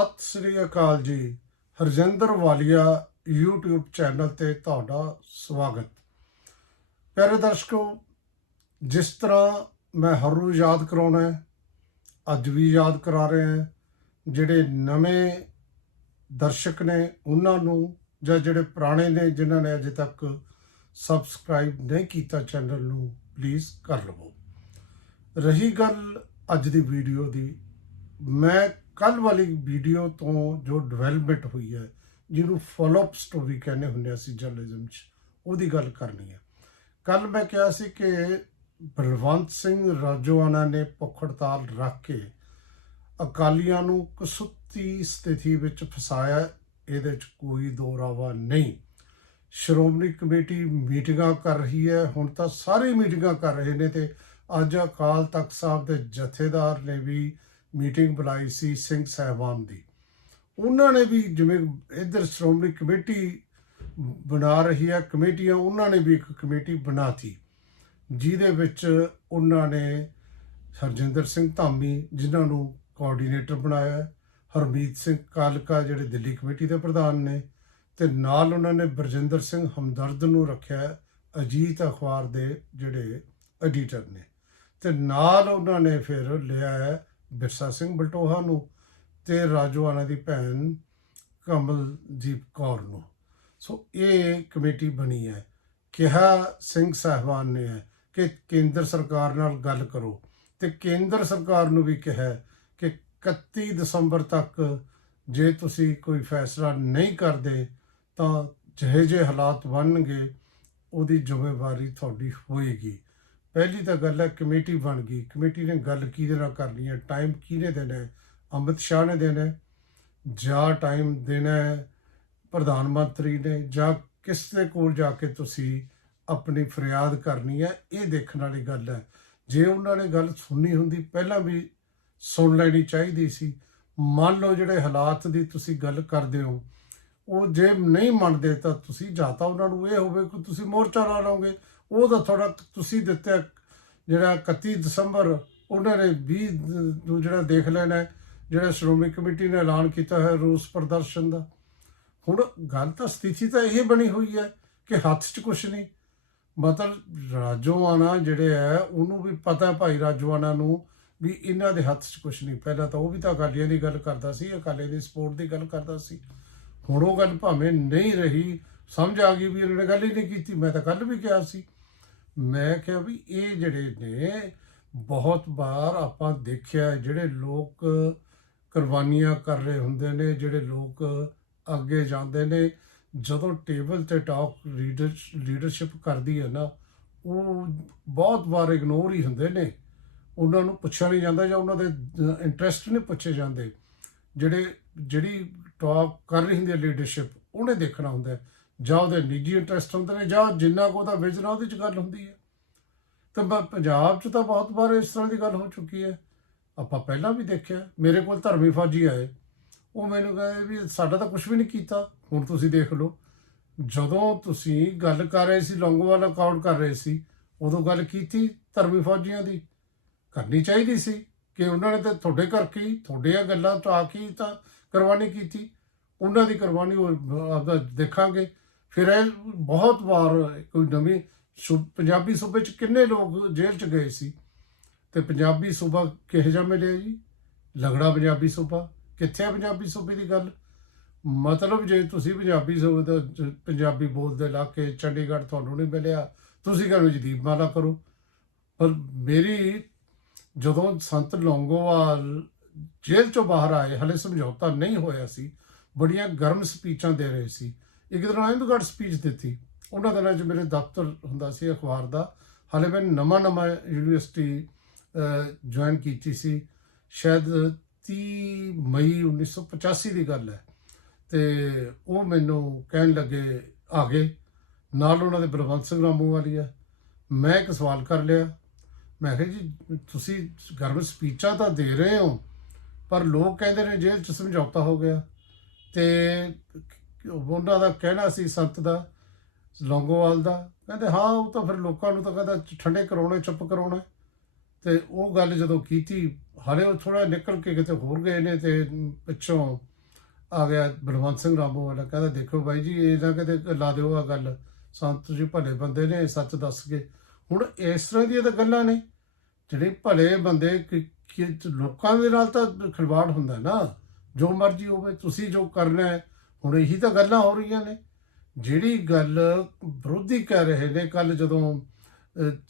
ਸਤਿ ਸ੍ਰੀ ਅਕਾਲ ਜੀ। ਹਰਜਿੰਦਰ ਵਾਲੀਆ YouTube channel ਤੇ ਤੁਹਾਡਾ ਸਵਾਗਤ। ਪਿਆਰੇ ਦਰਸ਼ਕੋ, ਜਿਸ ਤਰ੍ਹਾਂ ਮੈਂ ਹਰ ਰੋਜ਼ ਯਾਦ ਕਰਾਉਣਾ ਹੈ, ਅੱਜ ਵੀ ਯਾਦ ਕਰਾ ਰਹੇ ਹਾਂ, ਜਿਹੜੇ ਨਵੇਂ ਦਰਸ਼ਕ ਨੇ ਉਹਨਾਂ ਨੂੰ ਜਾਂ ਜਿਹੜੇ ਪੁਰਾਣੇ ਨੇ ਜਿਨ੍ਹਾਂ ਨੇ ਅਜੇ ਤੱਕ ਸਬਸਕ੍ਰਾਈਬ ਨਹੀਂ ਕੀਤਾ ਚੈਨਲ ਨੂੰ ਪਲੀਜ਼ ਕਰ ਲਵੋ। ਰਹੀ ਗੱਲ ਅੱਜ ਦੀ ਵੀਡੀਓ ਦੀ, ਮੈਂ ਕੱਲ ਵਾਲੀ ਵੀਡੀਓ ਤੋਂ ਜੋ ਡਿਵੈਲਪਮੈਂਟ ਹੋਈ ਹੈ, ਜਿਹਨੂੰ ਫਾਲੋਅਪ ਸਟੋਰੀ ਕਹਿੰਦੇ ਹੁੰਦੇ ਅਸੀਂ ਜਰਨਲਿਜ਼ਮ 'ਚ, ਉਹਦੀ ਗੱਲ ਕਰਨੀ ਹੈ। ਕੱਲ ਮੈਂ ਕਿਹਾ ਸੀ ਕਿ ਬਲਵੰਤ ਸਿੰਘ ਰਾਜੋਆਣਾ ਨੇ ਭੁੱਖ ਹੜਤਾਲ ਰੱਖ ਕੇ ਅਕਾਲੀਆਂ ਨੂੰ ਕਸੁੱਤੀ ਸਥਿਤੀ ਵਿੱਚ ਫਸਾਇਆ, ਇਹਦੇ 'ਚ ਕੋਈ ਦੋ ਰਾਵਾ ਨਹੀਂ। ਸ਼੍ਰੋਮਣੀ ਕਮੇਟੀ ਮੀਟਿੰਗਾਂ ਕਰ ਰਹੀ ਹੈ, ਹੁਣ ਤਾਂ ਸਾਰੇ ਮੀਟਿੰਗਾਂ ਕਰ ਰਹੇ ਨੇ ਤੇ ਅੱਜ ਅਕਾਲ ਤਖਤ ਸਾਹਿਬ ਦੇ ਜਥੇਦਾਰ ਨੇ ਵੀ ਮੀਟਿੰਗ ਬੁਲਾਈ ਸੀ ਸਿੰਘ ਸਾਹਿਬਾਨ ਦੀ। ਉਹਨਾਂ ਨੇ ਵੀ ਜਿਵੇਂ ਇੱਧਰ ਸ਼੍ਰੋਮਣੀ ਕਮੇਟੀ ਬਣਾ ਰਹੀ ਹੈ ਕਮੇਟੀਆਂ, ਉਹਨਾਂ ਨੇ ਵੀ ਇੱਕ ਕਮੇਟੀ ਬਣਾਤੀ। ਜਿਹਦੇ ਵਿੱਚ ਉਹਨਾਂ ਨੇ ਹਰਜਿੰਦਰ ਸਿੰਘ ਧਾਮੀ ਜਿਨ੍ਹਾਂ ਨੂੰ ਕੋਆਰਡੀਨੇਟਰ ਬਣਾਇਆ, ਹਰਮੀਤ ਸਿੰਘ ਕਾਲਕਾ ਜਿਹੜੇ ਦਿੱਲੀ ਕਮੇਟੀ ਦੇ ਪ੍ਰਧਾਨ ਨੇ, ਤੇ ਨਾਲ ਉਹਨਾਂ ਨੇ ਬਰਜਿੰਦਰ ਸਿੰਘ ਹਮਦਰਦ ਨੂੰ ਰੱਖਿਆ, ਅਜੀਤ ਅਖਬਾਰ ਦੇ ਜਿਹੜੇ ਐਡੀਟਰ ਨੇ। ਤੇ ਨਾਲ ਉਹਨਾਂ ਨੇ ਫਿਰ ਲਿਆ ਹੈ ਬਿਰਸਾ ਸਿੰਘ ਬਲਟੋਹਾ ਨੂੰ ਤੇ ਰਾਜੋਆਣਾ ਦੀ ਭੈਣ ਕਮਲਦੀਪ ਕੌਰ ਨੂੰ। ਸੋ ਇਹ ਕਮੇਟੀ ਬਣੀ ਹੈ। ਕਿਹਾ ਸਿੰਘ ਸਾਹਿਬਾਨ ਨੇ ਹੈ ਕਿ ਕੇਂਦਰ ਸਰਕਾਰ ਨਾਲ ਗੱਲ ਕਰੋ ਤੇ ਕੇਂਦਰ ਸਰਕਾਰ ਨੂੰ ਵੀ ਕਿਹਾ ਕਿ 31 ਦਸੰਬਰ ਤੱਕ ਜੇ ਤੁਸੀਂ ਕੋਈ ਫੈਸਲਾ ਨਹੀਂ ਕਰਦੇ ਤਾਂ ਜਿਹੇ ਜਿਹੇ ਹਾਲਾਤ ਬਣਨਗੇ, ਉਹਦੀ ਜ਼ਿੰਮੇਵਾਰੀ ਤੁਹਾਡੀ ਹੋਏਗੀ। ਪਹਿਲੀ ਤਾਂ ਗੱਲ ਹੈ ਕਮੇਟੀ ਬਣ ਗਈ। ਕਮੇਟੀ ਨੇ ਗੱਲ ਕਿਹਦੇ ਨਾਲ ਕਰਨੀ ਹੈ? ਟਾਈਮ ਕਿਹਨੇ ਦੇਣਾ ਹੈ? ਅਮਿਤ ਸ਼ਾਹ ਨੇ ਦੇਣਾ ਹੈ ਜਾਂ ਟਾਈਮ ਦੇਣਾ ਹੈ ਪ੍ਰਧਾਨ ਮੰਤਰੀ ਨੇ ਜਾਂ ਕਿਸ ਦੇ ਕੋਲ ਜਾ ਕੇ ਤੁਸੀਂ ਆਪਣੀ ਫਰਿਆਦ ਕਰਨੀ ਹੈ? ਇਹ ਦੇਖਣ ਵਾਲੀ ਗੱਲ ਹੈ। ਜੇ ਉਹਨਾਂ ਨੇ ਗੱਲ ਸੁਣਨੀ ਹੁੰਦੀ, ਪਹਿਲਾਂ ਵੀ ਸੁਣ ਲੈਣੀ ਚਾਹੀਦੀ ਸੀ। ਮੰਨ ਲਓ ਜਿਹੜੇ ਹਾਲਾਤ ਦੀ ਤੁਸੀਂ ਗੱਲ ਕਰਦੇ ਹੋ, ਉਹ ਜੇ ਨਹੀਂ ਮੰਨਦੇ ਤਾਂ ਤੁਸੀਂ ਜਾਂ ਤਾਂ ਉਹਨਾਂ ਨੂੰ ਇਹ ਹੋਵੇ ਕਿ ਤੁਸੀਂ ਮੋਰਚਾ ਲਾ ਲਓਗੇ। ਉਹ ਤਾਂ ਥੋੜਾ ਤੁਸੀਂ ਦਿੱਤਾ ਜਿਹੜਾ 31 ਦਸੰਬਰ, ਉਹਨਾਂ ਨੇ 20 ਨੂੰ ਜਿਹੜਾ ਦੇਖ ਲੈਣਾ ਜਿਹੜਾ ਸ਼੍ਰੋਮਣੀ ਕਮੇਟੀ ਨੇ ਐਲਾਨ ਕੀਤਾ ਹੈ ਰੋਸ ਪ੍ਰਦਰਸ਼ਨ ਦਾ। ਹੁਣ ਗੱਲ ਤਾਂ ਸਥਿਤੀ ਤਾਂ ਇਹ ਬਣੀ ਹੋਈ ਹੈ ਕਿ ਹੱਥ 'ਚ ਕੁਝ ਨਹੀਂ। ਮਤਲਬ ਰਾਜੋਆਣਾ ਜਿਹੜੇ ਹੈ, ਉਹਨੂੰ ਵੀ ਪਤਾ ਭਾਈ ਰਾਜੋਆਣਾ ਨੂੰ ਵੀ ਇਹਨਾਂ ਦੇ ਹੱਥ 'ਚ ਕੁਝ ਨਹੀਂ। ਪਹਿਲਾਂ ਤਾਂ ਉਹ ਵੀ ਤਾਂ ਅਕਾਲੀਆਂ ਦੀ ਗੱਲ ਕਰਦਾ ਸੀ, ਅਕਾਲੀ ਦੀ ਸਪੋਰਟ ਦੀ ਗੱਲ ਕਰਦਾ ਸੀ। ਹੁਣ ਉਹ ਗੱਲ ਭਾਵੇਂ ਨਹੀਂ ਰਹੀ, ਸਮਝ ਆ ਗਈ ਵੀ ਇਹਨਾਂ ਨੇ ਗੱਲ ਹੀ ਨਹੀਂ ਕੀਤੀ। ਮੈਂ ਤਾਂ ਕੱਲ ਵੀ ਕਿਹਾ ਸੀ ਮੈਂ ਕਿਹਾ ਵੀ ਇਹ ਜਿਹੜੇ ਨੇ, ਬਹੁਤ ਵਾਰ ਆਪਾਂ ਦੇਖਿਆ ਜਿਹੜੇ ਲੋਕ ਕੁਰਬਾਨੀਆਂ ਕਰ ਰਹੇ ਹੁੰਦੇ ਨੇ, ਜਿਹੜੇ ਲੋਕ ਅੱਗੇ ਜਾਂਦੇ ਨੇ, ਜਦੋਂ ਟੇਬਲ ਤੇ ਟਾਕ ਲੀਡਰਸ਼ਿਪ ਕਰਦੀ ਹੈ ਨਾ, ਉਹ ਬਹੁਤ ਵਾਰ ਇਗਨੋਰ ਹੀ ਹੁੰਦੇ ਨੇ। ਉਹਨਾਂ ਨੂੰ ਪੁੱਛਿਆ ਨਹੀਂ ਜਾਂਦਾ ਜਾਂ ਉਹਨਾਂ ਦੇ ਇੰਟਰਸਟ ਨਹੀਂ ਪੁੱਛੇ ਜਾਂਦੇ। ਜਿਹੜੇ, ਜਿਹੜੀ ਟਾਕ ਕਰ ਰਹੀ ਹੁੰਦੀ ਹੈ ਲੀਡਰਸ਼ਿਪ ਉਹਨੇ ਦੇਖਣਾ ਹੁੰਦਾ ਹੈ। ਜਾਂ ਉਹਦੇ ਨਿੱਜੀ ਇੰਟਰਸਟ ਹੁੰਦੇ ਨੇ, ਜਾਂ ਜਿੰਨਾ ਕੋ ਉਹਦਾ ਵਿਜ਼ਨ ਉਹਦੇ ਚ ਗੱਲ ਹੁੰਦੀ ਹੈ। ਤਾਂ ਬ- ਪੰਜਾਬ ਚ ਤਾਂ ਬਹੁਤ ਵਾਰ ਇਸ ਤਰ੍ਹਾਂ ਦੀ ਗੱਲ ਹੋ ਚੁੱਕੀ ਹੈ। ਆਪਾਂ ਪਹਿਲਾਂ ਵੀ ਦੇਖਿਆ, ਮੇਰੇ ਕੋਲ ਧਰਮੀ ਫੌਜੀ ਆਏ। ਉਹ ਮੈਨੂੰ ਕਹੇ ਵੀ ਸਾਡਾ ਤਾਂ ਕੁਝ ਵੀ ਨਹੀਂ ਕੀਤਾ, ਹੁਣ ਤੁਸੀਂ ਦੇਖ ਲਓ। ਜਦੋਂ ਤੁਸੀਂ ਗੱਲ ਕਰ ਰਹੇ ਸੀ ਲੌਂਗੋਵਾਲ ਅਕਾਊਂਟ ਕਰ ਰਹੇ ਸੀ, ਉਦੋਂ ਗੱਲ ਕੀਤੀ ਧਰਮੀ ਫੌਜੀਆਂ ਦੀ। ਕਰਨੀ ਚਾਹੀਦੀ ਸੀ ਕਿ ਉਹਨਾਂ ਨੇ ਤਾਂ ਤੁਹਾਡੇ ਕਰਕੇ ਹੀ ਤੁਹਾਡੀਆਂ ਗੱਲਾਂ ਤੋਂ ਆ ਕੇ ਹੀ ਤਾਂ ਕੁਰਬਾਨੀ ਕੀਤੀ। ਉਹਨਾਂ ਦੀ ਕੁਰਬਾਨੀ ਉਹ ਆਪਦਾ ਦੇਖਾਂਗੇ। ਫਿਰ ਇਹ ਬਹੁਤ ਵਾਰ ਕੋਈ ਨਵੀਂ ਸੂ- ਪੰਜਾਬੀ ਸੂਬੇ ਚ ਕਿੰਨੇ ਲੋਕ ਜੇਲ੍ਹ ਚ ਗਏ ਸੀ? ਤੇ ਪੰਜਾਬੀ ਸੂਬਾ ਕਿਹੋ ਜਿਹਾ ਮਿਲਿਆ ਜੀ? ਲੰਗੜਾ ਪੰਜਾਬੀ ਸੂਬਾ। ਕਿੱਥੇ ਆ ਪੰਜਾਬੀ ਸੂਬੇ ਦੀ ਗੱਲ? ਮਤਲਬ ਜੇ ਤੁਸੀਂ ਪੰਜਾਬੀ ਸੂਬੇ ਦਾ, ਪੰਜਾਬੀ ਬੋਲਦੇ ਇਲਾਕੇ, ਚੰਡੀਗੜ੍ਹ ਤੁਹਾਨੂੰ ਨਹੀਂ ਮਿਲਿਆ, ਤੁਸੀਂ ਕਹਿੰਦੇ ਜਦੀਪ ਮਾਲਾ ਕਰੋ। ਪਰ ਮੇਰੀ ਜਦੋਂ ਸੰਤ ਲੌਂਗੋਵਾਲ ਜੇਲ੍ਹ ਚੋਂ ਬਾਹਰ ਆਏ, ਹਲੇ ਸਮਝੌਤਾ ਨਹੀਂ ਹੋਇਆ ਸੀ, ਬੜੀਆਂ ਗਰਮ ਸਪੀਚਾਂ ਦੇ ਰਹੇ ਸੀ। ਇੱਕ ਦਿਨ ਆਇੰਦਗੜ੍ਹ ਸਪੀਚ ਦਿੱਤੀ। ਉਹਨਾਂ ਦਿਨਾਂ 'ਚ ਮੇਰੇ ਦਫ਼ਤਰ ਹੁੰਦਾ ਸੀ ਅਖਬਾਰ ਦਾ। ਹਾਲੇ ਮੈਂ ਨਵਾਂ ਨਵਾਂ ਯੂਨੀਵਰਸਿਟੀ ਜੁਆਇਨ ਕੀਤੀ ਸੀ। ਸ਼ਾਇਦ 30 ਮਈ 1985 ਦੀ ਗੱਲ ਹੈ। ਤੇ ਉਹ ਮੈਨੂੰ ਕਹਿਣ ਲੱਗੇ ਆ ਗਏ ਨਾਲ ਉਹਨਾਂ ਦੇ ਬਲਵੰਤ ਸਿੰਘ ਰਾਮੂ ਵਾਲੀ ਹੈ। ਮੈਂ ਇੱਕ ਸਵਾਲ ਕਰ ਲਿਆ। ਮੈਂ ਕਿਹਾ ਜੀ, ਤੁਸੀਂ ਗਰਮ ਸਪੀਚਾਂ ਤਾਂ ਦੇ ਰਹੇ ਹੋ, ਪਰ ਲੋਕ ਕਹਿੰਦੇ ਨੇ ਜੇਲ੍ਹ 'ਚ ਸਮਝੌਤਾ ਹੋ ਗਿਆ। ਤੇ ਕਿ ਉਹਨਾਂ ਦਾ ਕਹਿਣਾ ਸੀ ਸੰਤ ਦਾ, ਲੌਂਗੋਵਾਲ ਦਾ। ਕਹਿੰਦੇ, ਹਾਂ, ਉਹ ਤਾਂ ਫਿਰ ਲੋਕਾਂ ਨੂੰ ਤਾਂ ਕਹਿੰਦਾ ਠੰਡੇ ਕਰਾਉਣੇ, ਚੁੱਪ ਕਰਾਉਣੇ। ਤੇ ਉਹ ਗੱਲ ਜਦੋਂ ਕੀਤੀ, ਹਾਲੇ ਉਹ ਥੋੜਾ ਨਿਕਲ ਕੇ ਕਿਤੇ ਹੋਰ ਗਏ ਨੇ ਤੇ ਪਿੱਛੋਂ ਆ ਗਿਆ ਬਲਵੰਤ ਸਿੰਘ ਰਾਮੋ ਵਾਲਾ। ਕਹਿੰਦਾ, ਦੇਖੋ ਬਾਈ ਜੀ, ਇਹ ਨਾ ਕਿਤੇ ਲਾ ਦਿਓ ਆ ਗੱਲ। ਸੰਤ ਤੁਸੀਂ ਭਲੇ ਬੰਦੇ ਨੇ, ਸੱਚ ਦੱਸ ਕੇ। ਹੁਣ ਇਸ ਤਰ੍ਹਾਂ ਦੀਆਂ ਤਾਂ ਗੱਲਾਂ ਨੇ। ਜਿਹੜੇ ਭਲੇ ਬੰਦੇ ਕਿ ਲੋਕਾਂ ਦੇ ਨਾਲ ਤਾਂ ਖਿਲਵਾੜ ਹੁੰਦਾ ਨਾ। ਜੋ ਮਰਜ਼ੀ ਹੋਵੇ, ਤੁਸੀਂ ਜੋ ਕਰਨਾ ਹੈ ਹੁਣ ਇਹੀ ਤਾਂ ਗੱਲਾਂ ਹੋ ਰਹੀਆਂ ਨੇ। ਜਿਹੜੀ ਗੱਲ ਵਿਰੋਧੀ ਕਹਿ ਰਹੇ ਨੇ ਕੱਲ ਜਦੋਂ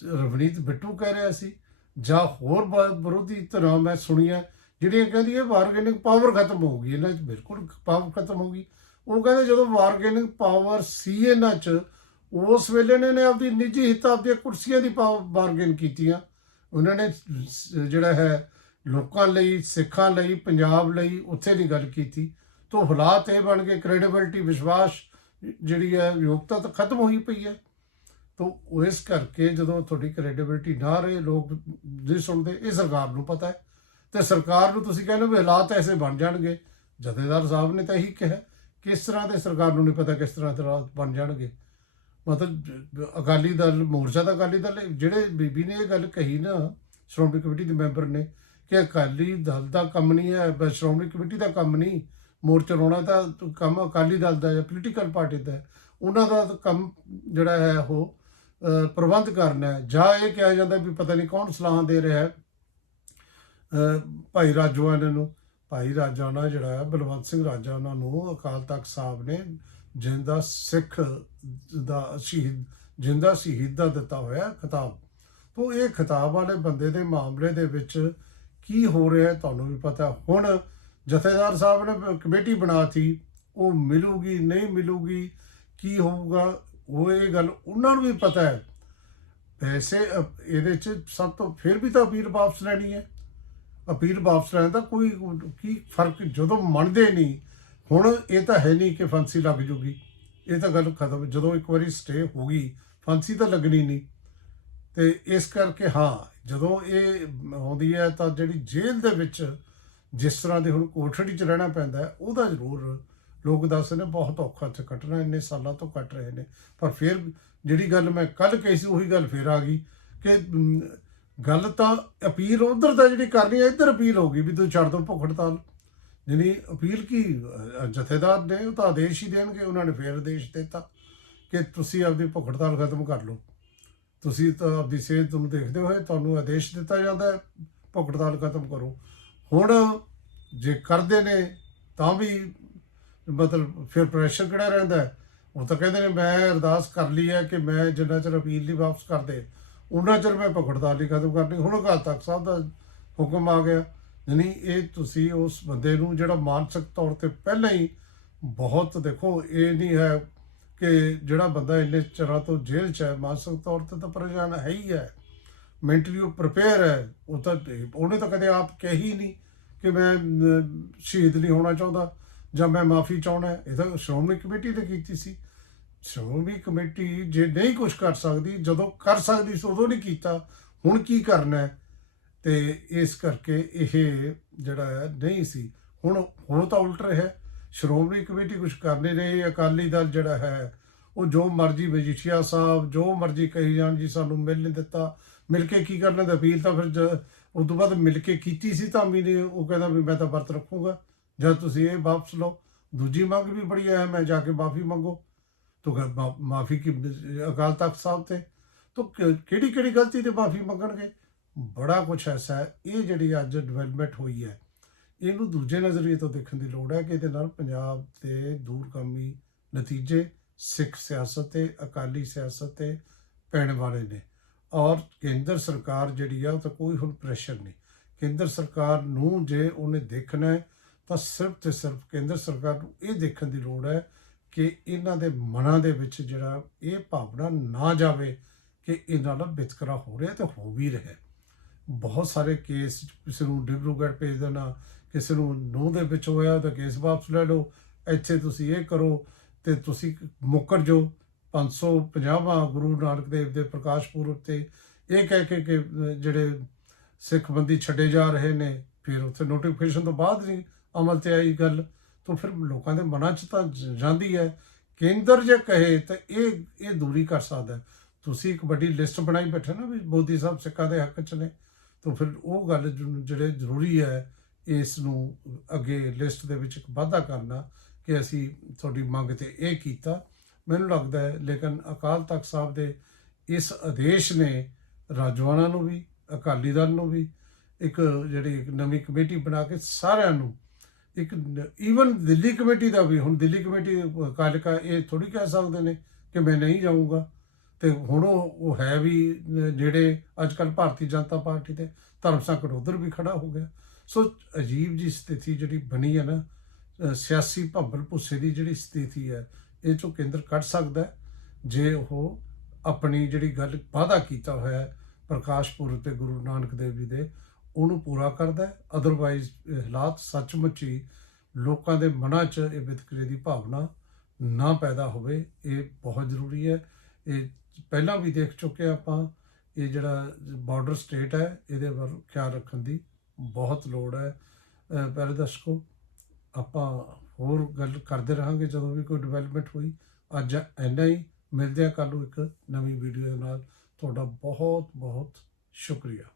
ਰਵਨੀਤ ਬਿੱਟੂ ਕਹਿ ਰਿਹਾ ਸੀ, ਜਾਂ ਹੋਰ ਬ- ਵਿਰੋਧੀ ਧਿਰਾਂ ਮੈਂ ਸੁਣੀਆਂ, ਜਿਹੜੀਆਂ ਕਹਿੰਦੀ ਕਹਿੰਦੀਆਂ ਬਾਰਗੇਨਿੰਗ ਪਾਵਰ ਖਤਮ ਹੋ ਗਈ, ਇਹਨਾਂ 'ਚ ਬਿਲਕੁਲ ਪਾਵਰ ਖਤਮ ਹੋ ਗਈ। ਉਹ ਕਹਿੰਦੇ ਜਦੋਂ ਬਾਰਗੇਨਿੰਗ ਪਾਵਰ ਸੀ ਇਹਨਾਂ 'ਚ, ਉਸ ਵੇਲੇ ਨੇ ਨੇ ਆਪਦੀ ਨਿੱਜੀ ਹਿੱਤਾਂ, ਆਪਦੀਆਂ ਕੁਰਸੀਆਂ ਦੀ ਬਾਰਗੇਨ ਕੀਤੀਆਂ। ਉਹਨਾਂ ਨੇ ਜਿਹੜਾ ਹੈ, ਲੋਕਾਂ ਲਈ, ਸਿੱਖਾਂ ਲਈ, ਪੰਜਾਬ ਲਈ ਉੱਥੇ ਦੀ ਗੱਲ ਕੀਤੀ। ਤੋਂ ਹਾਲਾਤ ਇਹ ਬਣ ਗਏ ਕ੍ਰੈਡੀਬਿਲਟੀ ਵਿਸ਼ਵਾਸ ਜਿਹੜੀ ਹੈ, ਯੋਗਤਾ ਤਾਂ ਖਤਮ ਹੋਈ ਪਈ ਹੈ। ਤੋਂ ਉਹ ਇਸ ਕਰਕੇ ਜਦੋਂ ਤੁਹਾਡੀ ਕ੍ਰੈਡੀਬਿਲਟੀ ਨਾ ਰਹੇ, ਲੋਕ ਨਹੀਂ ਸੁਣਦੇ, ਇਹ ਸਰਕਾਰ ਨੂੰ ਪਤਾ ਹੈ। ਤੇ ਸਰਕਾਰ ਨੂੰ ਤੁਸੀਂ ਕਹਿੰਦੇ ਹੋ ਵੀ ਹਾਲਾਤ ਐਸੇ ਬਣ ਜਾਣਗੇ। ਜਥੇਦਾਰ ਸਾਹਿਬ ਨੇ ਤਾਂ ਇਹੀ ਕਿਹਾ, ਕਿਸ ਤਰ੍ਹਾਂ ਦੇ ਸਰਕਾਰ ਨੂੰ ਨਹੀਂ ਪਤਾ ਕਿਸ ਤਰ੍ਹਾਂ ਦੇ ਹਾਲਾਤ ਬਣ ਜਾਣਗੇ। ਮਤਲਬ ਅਕਾਲੀ ਦਲ, ਮੋਰਚਾ ਦਾ ਅਕਾਲੀ ਦਲ ਜਿਹੜੇ ਬੀਬੀ ਨੇ ਇਹ ਗੱਲ ਕਹੀ ਨਾ, ਸ਼੍ਰੋਮਣੀ ਕਮੇਟੀ ਦੇ ਮੈਂਬਰ ਨੇ, ਕਿ ਅਕਾਲੀ ਦਲ ਦਾ ਕੰਮ ਨਹੀਂ ਹੈ ਸ਼੍ਰੋਮਣੀ ਕਮੇਟੀ ਦਾ ਕੰਮ ਨਹੀਂ। ਮੋਰਚਾ ਲਾਉਣਾ ਤਾਂ ਕੰਮ ਅਕਾਲੀ ਦਲ ਦਾ ਜਾਂ ਪੋਲੀਟੀਕਲ ਪਾਰਟੀ ਦਾ ਉਹਨਾਂ ਦਾ ਕੰਮ ਜਿਹੜਾ ਹੈ ਉਹ ਪ੍ਰਬੰਧ ਕਰਨਾ ਹੈ। ਜਾਂ ਇਹ ਕਿਹਾ ਜਾਂਦਾ ਵੀ ਪਤਾ ਨਹੀਂ ਕੌਣ ਸਲਾਹਾਂ ਦੇ ਰਿਹਾ ਹੈ ਭਾਈ ਰਾਜਵਾਨ ਨੂੰ। ਭਾਈ ਰਾਜਾਨਾ ਜਿਹੜਾ ਹੈ, ਬਲਵੰਤ ਸਿੰਘ ਰਾਜਾਨਾ ਨੂੰ ਅਕਾਲ ਤਖਤ ਸਾਹਿਬ ਨੇ ਜਿੰਦਾ ਸਿੱਖ ਦਾ ਸ਼ਹੀਦ, ਜਿੰਦਾ ਸ਼ਹੀਦ ਦਾ ਦਿੱਤਾ ਹੋਇਆ ਖਿਤਾਬ। ਤੋਂ ਇਹ ਖਿਤਾਬ ਵਾਲੇ ਬੰਦੇ ਦੇ ਮਾਮਲੇ ਦੇ ਵਿੱਚ ਕੀ ਹੋ ਰਿਹਾ ਤੁਹਾਨੂੰ ਵੀ ਪਤਾ। ਹੁਣ ਜਥੇਦਾਰ ਸਾਹਿਬ ਨੇ ਕਮੇਟੀ ਬਣਾਤੀ, ਉਹ ਮਿਲੂਗੀ, ਨਹੀਂ ਮਿਲੂਗੀ, ਕੀ ਹੋਊਗਾ, ਉਹ ਇਹ ਗੱਲ ਉਹਨਾਂ ਨੂੰ ਵੀ ਪਤਾ ਹੈ। ਵੈਸੇ ਇਹਦੇ ਚ ਸਭ ਤੋਂ ਫਿਰ ਵੀ ਤਾਂ ਅਪੀਲ ਵਾਪਸ ਲੈਣੀ ਹੈ। ਅਪੀਲ ਵਾਪਸ ਲੈਣ ਦਾ ਕੋਈ ਕੀ ਫ਼ਰਕ ਜਦੋਂ ਮੰਨਦੇ ਨਹੀਂ, ਹੁਣ ਇਹ ਤਾਂ ਹੈ ਨਹੀਂ ਕਿ ਫਾਂਸੀ ਲੱਗ ਜੂਗੀ। ਇਹ ਤਾਂ ਗੱਲ ਖਤਮ, ਜਦੋਂ ਇੱਕ ਵਾਰੀ ਸਟੇ ਹੋ ਗਈ, ਫਾਂਸੀ ਤਾਂ ਲੱਗਣੀ ਨਹੀਂ। ਤੇ ਇਸ ਕਰਕੇ ਹਾਂ, ਜਦੋਂ ਇਹ ਆਉਂਦੀ ਹੈ ਤਾਂ ਜਿਹੜੀ ਜੇਲ੍ਹ ਦੇ ਵਿੱਚ ਜਿਸ ਤਰ੍ਹਾਂ ਦੇ ਹੁਣ ਕੋਠੜੀ 'ਚ ਰਹਿਣਾ ਪੈਂਦਾ ਉਹਦਾ ਜ਼ਰੂਰ ਲੋਕ ਦੱਸਦੇ ਨੇ ਬਹੁਤ ਔਖਾ 'ਚ ਕੱਟਣਾ, ਇੰਨੇ ਸਾਲਾਂ ਤੋਂ ਕੱਟ ਰਹੇ ਨੇ। ਪਰ ਫਿਰ ਜਿਹੜੀ ਗੱਲ ਮੈਂ ਕੱਲ ਕਹੀ ਸੀ, ਉਹੀ ਗੱਲ ਫਿਰ ਆ ਗਈ ਕਿ ਗੱਲ ਤਾਂ ਅਪੀਲ ਉਧਰ ਤਾਂ ਜਿਹੜੀ ਕਰਨੀ ਹੈ, ਇੱਧਰ ਅਪੀਲ ਹੋ ਗਈ ਵੀ ਤੁਸੀਂ ਛੱਡ ਦੋ ਭੁੱਖ ਹੜਤਾਲ। ਜਿਹੜੀ ਅਪੀਲ ਕੀ ਜਥੇਦਾਰ ਨੇ, ਉਹ ਤਾਂ ਆਦੇਸ਼ ਹੀ ਦੇਣਗੇ, ਉਹਨਾਂ ਨੇ ਫੇਰ ਆਦੇਸ਼ ਦਿੱਤਾ ਕਿ ਤੁਸੀਂ ਆਪਦੀ ਭੁੱਖ ਹੜਤਾਲ ਖਤਮ ਕਰ ਲਓ। ਤੁਸੀਂ ਤਾਂ ਆਪਦੀ ਸਿਹਤ ਨੂੰ ਦੇਖਦੇ ਹੋਏ ਤੁਹਾਨੂੰ ਆਦੇਸ਼ ਦਿੱਤਾ ਜਾਂਦਾ ਹੈ, ਭੁੱਖ ਹੜਤਾਲ ਖਤਮ ਕਰੋ। ਹੁਣ ਜੇ ਕਰਦੇ ਨੇ, ਤਾਂ ਵੀ ਮਤਲਬ ਫਿਰ ਪ੍ਰੈਸ਼ਰ ਕਿਹੜਾ ਰਹਿੰਦਾ ਉਹ ਤਾਂ ਕਹਿੰਦੇ ਨੇ, ਮੈਂ ਅਰਦਾਸ ਕਰ ਲਈ ਹੈ ਕਿ ਮੈਂ ਜਿੰਨਾ ਚਿਰ ਅਪੀਲ ਨਹੀਂ ਵਾਪਸ ਕਰਦੇ ਉਹਨਾਂ ਚਿਰ ਮੈਂ ਭੁੱਖ ਨਹੀਂ ਖਤਮ ਕਰਨੀ। ਹੁਣ ਅਕਾਲ ਤਖਤ ਸਾਹਿਬ ਦਾ ਹੁਕਮ ਆ ਗਿਆ। ਯਾਨੀ ਇਹ ਤੁਸੀਂ ਉਸ ਬੰਦੇ ਨੂੰ ਜਿਹੜਾ ਮਾਨਸਿਕ ਤੌਰ ਤੇ ਪਹਿਲਾਂ ਹੀ ਬਹੁਤ ਦੇਖੋ, ਇਹ ਨਹੀਂ ਹੈ ਕਿ ਜਿਹੜਾ ਬੰਦਾ ਇੰਨੇ ਚਿਰਾਂ ਤੋਂ ਜੇਲ੍ਹ 'ਚ ਹੈ, ਮਾਨਸਿਕ ਤੌਰ ਤੇ ਤਾਂ ਪਰੇਸ਼ਾਨ ਹੈ ਹੀ ਹੈ। ਮੈਂਟਲੀ ਉਹ ਪ੍ਰਪੇਅਰ ਹੈ, ਉਹ ਤਾਂ ਉਹਨੇ ਤਾਂ ਕਦੇ ਆਪ ਕਹੀ ਨਹੀਂ ਕਿ ਮੈਂ ਸ਼ਹੀਦ ਨਹੀਂ ਹੋਣਾ ਚਾਹੁੰਦਾ ਜਾਂ ਮੈਂ ਮਾਫੀ ਚਾਹੁੰਦਾ। ਇਹ ਤਾਂ ਸ਼੍ਰੋਮਣੀ ਕਮੇਟੀ ਨੇ ਕੀਤੀ ਸੀ। ਸ਼੍ਰੋਮਣੀ ਕਮੇਟੀ ਜੇ ਨਹੀਂ ਕੁਝ ਕਰ ਸਕਦੀ, ਜਦੋਂ ਕਰ ਸਕਦੀ ਸੀ, ਉਦੋਂ ਨਹੀਂ ਕੀਤਾ। ਹੁਣ ਕੀ ਕਰਨਾ ਹੈ? ਤੇ ਇਸ ਕਰਕੇ ਇਹ ਜਿਹੜਾ ਹੈ, ਨਹੀਂ ਸੀ। ਹੁਣ ਹੋ ਤਾਂ ਉਲਟ ਰਿਹਾ ਸ਼੍ਰੋਮਣੀ ਕਮੇਟੀ ਕੁਝ ਕਰ ਨਹੀਂ, ਅਕਾਲੀ ਦਲ ਜਿਹੜਾ ਹੈ, ਉਹ ਜੋ ਮਰਜ਼ੀ ਮਜੀਠੀਆ ਸਾਹਿਬ, ਜੋ ਮਰਜ਼ੀ ਕਹੀ ਜਾਣ ਜੀ, ਸਾਨੂੰ ਮਿਲ ਨਹੀਂ ਦਿੱਤਾ। ਮਿਲ ਕੇ ਕੀ ਕਰਨਾ ਤੇ ਅਪੀਲ ਤਾਂ ਫਿਰ ਜ- ਉਸ ਤੋਂ ਬਾਅਦ ਮਿਲ ਕੇ ਕੀਤੀ ਸੀ ਤਾਂ ਧਾਮੀ ਨੇ ਉਹ ਕਹਿੰਦਾ ਵੀ ਮੈਂ ਤਾਂ ਵਰਤ ਰੱਖੂਗਾ। ਜਦ ਤੁਸੀਂ ਇਹ ਵਾਪਸ ਲਓ, ਦੂਜੀ ਮੰਗ ਵੀ ਬੜੀ ਅਹਿਮ ਹੈ ਜਾ ਕੇ ਮਾਫੀ ਮੰਗੋ। ਤੋ ਮਾਫੀ ਕੀ, ਅਕਾਲ ਤਖਤ ਸਾਹਿਬ ਤੇ। ਤੋ ਕਿਹੜੀ ਕਿਹੜੀ ਗਲਤੀ ਤੇ ਮਾਫੀ ਮੰਗਣਗੇ? ਬੜਾ ਕੁਝ ਐਸਾ ਹੈ, ਇਹ ਜਿਹੜੀ ਅੱਜ ਡਿਵੈਲਪਮੈਂਟ ਹੋਈ ਹੈ, ਇਹਨੂੰ ਦੂਜੇ ਨਜ਼ਰੀਏ ਤੋਂ ਦੇਖਣ ਦੀ ਲੋੜ ਹੈ ਕਿ ਇਹਦੇ ਨਾਲ ਪੰਜਾਬ ਤੇ ਦੂਰਗਾਮੀ ਨਤੀਜੇ ਸਿੱਖ ਸਿਆਸਤ ਤੇ, ਅਕਾਲੀ ਸਿਆਸਤ ਤੇ ਪੈਣ ਵਾਲੇ ਨੇ। ਔਰ ਕੇਂਦਰ ਸਰਕਾਰ ਜਿਹੜੀ ਆ ਉਹ ਤਾਂ ਕੋਈ ਹੁਣ ਪ੍ਰੈਸ਼ਰ ਨਹੀਂ। ਕੇਂਦਰ ਸਰਕਾਰ ਨੂੰ ਜੇ ਉਹਨੇ ਦੇਖਣਾ ਤਾਂ ਸਿਰਫ ਤੇ ਸਿਰਫ ਕੇਂਦਰ ਸਰਕਾਰ ਨੂੰ ਇਹ ਦੇਖਣ ਦੀ ਲੋੜ ਹੈ ਕਿ ਇਹਨਾਂ ਦੇ ਮਨਾਂ ਦੇ ਵਿੱਚ ਜਿਹੜਾ ਇਹ ਭਾਵਨਾ ਨਾ ਜਾਵੇ ਕਿ ਇਹਨਾਂ ਦਾ ਵਿਤਕਰਾ ਹੋ ਰਿਹਾ ਤੇ ਹੋ ਵੀ ਰਿਹਾ ਬਹੁਤ ਸਾਰੇ ਕੇਸ ਕਿਸੇ ਨੂੰ ਡਿਬਰੂਗੜ੍ਹ ਭੇਜ ਦੇਣਾ, ਕਿਸੇ ਨੂੰ ਨੋ ਦੇ ਵਿੱਚ ਹੋਇਆ ਤਾਂ ਕੇਸ ਵਾਪਸ ਲੈ ਲਓ, ਇੱਥੇ ਤੁਸੀਂ ਇਹ ਕਰੋ ਤੇ ਤੁਸੀਂ ਮੁੱਕਰ ਜਾਓ। 550ਵਾਂ ਗੁਰੂ ਨਾਨਕ ਦੇਵ ਦੇ ਪ੍ਰਕਾਸ਼ ਪੁਰਬ ਤੇ ਇਹ ਕਹਿ ਕੇ ਕਿ ਜਿਹੜੇ ਸਿੱਖ ਬੰਦੀ ਛੱਡੇ ਜਾ ਰਹੇ ਨੇ, ਫਿਰ ਉੱਥੇ ਨੋਟੀਫਿਕੇਸ਼ਨ ਤੋਂ ਬਾਅਦ ਨਹੀਂ ਅਮਲ ਤੇ ਆਈ ਗੱਲ, ਤਾਂ ਫਿਰ ਲੋਕਾਂ ਦੇ ਮਨਾਂ 'ਚ ਤਾਂ ਜਾਂਦੀ ਹੈ। ਕੇਂਦਰ ਜੇ ਕਹੇ ਤਾਂ ਇਹ ਇਹ ਦੂਰੀ ਕਰ ਸਕਦਾ ਤੁਸੀਂ ਇੱਕ ਵੱਡੀ ਲਿਸਟ ਬਣਾਈ ਬੈਠੇ ਨਾ ਵੀ ਮੋਦੀ ਸਾਹਿਬ ਸਿੱਖਾਂ ਦੇ ਹੱਕ 'ਚ ਨੇ, ਤਾਂ ਫਿਰ ਉਹ ਗੱਲ ਜਿਹੜੇ ਜ਼ਰੂਰੀ ਹੈ, ਇਸ ਨੂੰ ਅੱਗੇ ਲਿਸਟ ਦੇ ਵਿੱਚ ਇੱਕ ਵਾਧਾ ਕਰਨਾ ਕਿ ਅਸੀਂ ਤੁਹਾਡੀ ਮੰਗ ਤੇ ਇਹ ਕੀਤਾ। ਮੈਨੂੰ ਲੱਗਦਾ ਹੈ, ਲੇਕਿਨ ਅਕਾਲ ਤਖਤ ਸਾਹਿਬ ਦੇ ਇਸ ਆਦੇਸ਼ ਨੇ ਰਾਜਵਾਨਾਂ ਨੂੰ ਵੀ, ਅਕਾਲੀ ਦਲ ਨੂੰ ਵੀ ਇੱਕ ਜਿਹੜੀ ਇੱਕ ਨਵੀਂ ਕਮੇਟੀ ਬਣਾ ਕੇ ਸਾਰਿਆਂ ਨੂੰ ਇੱਕ ਈਵਨ ਦਿੱਲੀ ਕਮੇਟੀ ਦਾ ਵੀ, ਹੁਣ ਦਿੱਲੀ ਕਮੇਟੀ ਕਾਲਕਾ ਇਹ ਥੋੜੀ ਕਹਿ ਸਕਦੇ ਨੇ ਕਿ ਮੈਂ ਨਹੀਂ ਜਾਊਂਗਾ। ਤੇ ਹੁਣ ਉਹ ਹੈ ਵੀ ਜਿਹੜੇ ਅੱਜ ਕੱਲ ਭਾਰਤੀ ਜਨਤਾ ਪਾਰਟੀ ਦੇ ਧਰਮ ਸੰਕਟ ਉਧਰ ਵੀ ਖੜਾ ਹੋ ਗਿਆ। ਸੋ ਅਜੀਬ ਜੀ ਸਥਿਤੀ ਜਿਹੜੀ ਬਣੀ ਹੈ ਨਾ ਸਿਆਸੀ ਭੰਬਲ ਭੁੱਸੇ ਦੀ ਜਿਹੜੀ ਸਥਿਤੀ ਹੈ ਇਹ ਚੋਂ ਕੇਂਦਰ ਕੱਢ ਸਕਦਾ ਜੇ ਉਹ ਆਪਣੀ ਜਿਹੜੀ ਗੱਲ ਵਾਅਦਾ ਕੀਤਾ ਹੋਇਆ ਪ੍ਰਕਾਸ਼ ਪੁਰਬ ਤੇ ਗੁਰੂ ਨਾਨਕ ਦੇਵ ਜੀ ਦੇ, ਉਹਨੂੰ ਪੂਰਾ ਕਰਦਾ ਹੈ। ਅਦਰਵਾਈਜ਼ ਹਾਲਾਤ ਸੱਚਮੁੱਚ ਹੀ ਲੋਕਾਂ ਦੇ ਮਨਾਂ 'ਚ ਇਹ ਵਿਤਕਰੇ ਦੀ ਭਾਵਨਾ ਨਾ ਪੈਦਾ ਹੋਵੇ। ਇਹ ਬਹੁਤ ਜ਼ਰੂਰੀ ਹੈ। ਇਹ ਪਹਿਲਾਂ ਵੀ ਦੇਖ ਚੁੱਕੇ ਹਾਂ ਆਪਾਂ, ਇਹ ਜਿਹੜਾ ਬਾਰਡਰ ਸਟੇਟ ਹੈ, ਇਹਦੇ ਵੱਲ ਖਿਆਲ ਰੱਖਣ ਦੀ ਬਹੁਤ ਲੋੜ ਹੈ। ਅਹ ਪਿਆਰੇ ਦਰਸ਼ਕੋ, ਆਪਾਂ ਹੋਰ ਗੱਲ ਕਰਦੇ ਰਹਾਂਗੇ ਜਦੋਂ ਵੀ ਕੋਈ ਡਿਵੈਲਪਮੈਂਟ ਹੋਈ। ਅੱਜ ਇੰਨਾ ਹੀ। ਮਿਲਦੇ ਆ ਕੱਲ ਨੂੰ ਇੱਕ ਨਵੀਂ ਵੀਡੀਓ ਦੇ ਨਾਲ। ਤੁਹਾਡਾ ਬਹੁਤ ਬਹੁਤ ਸ਼ੁਕਰੀਆ।